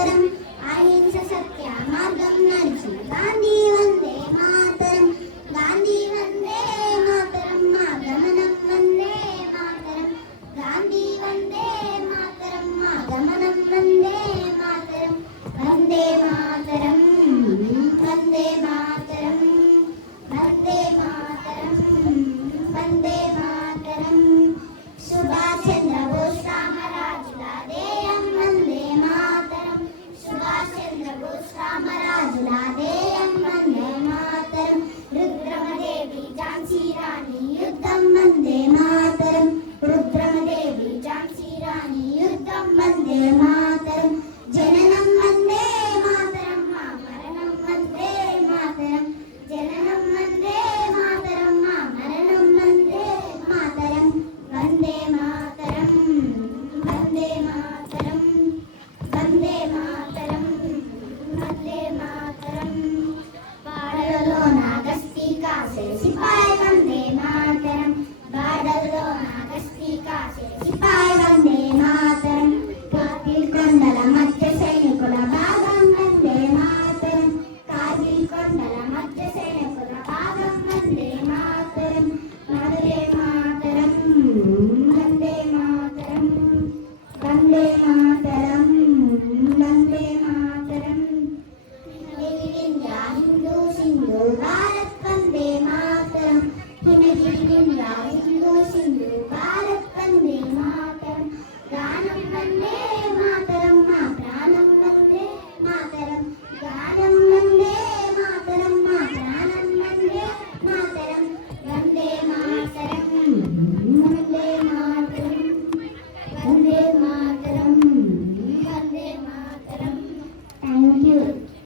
మాతరం అహింస సత్య మార్గం నడిచి గాంధీ వందే మాతరం గాంధీ వందే మాతరం మా గమనం వందే మాతరం గాంధీ వందే మాతరం మా గమనం వందే మాతరం వందే మాతరం వందే మాతరం వందే మాతరం వందే మాతరం సుభాష్ చంద్ర బోస్ రామరాజుల దేయం వందే మాతరం సుభాష్ చంద్ర బోస్ రామరాజుల దేయం వందే మాతరం రుద్రమదేవి ఝాన్సీ రాణి యుద్ధం వందే మాతరం రుద్రమదేవి ఝాన్సీ రాణి యుద్ధం వందే మాతరం జననం వందే మాతరం మా మరణం వందే మాతరం జననం వందే మాతరం మా మరణం వందే మాతరం వందే మాతరం వందే మాతరం వందే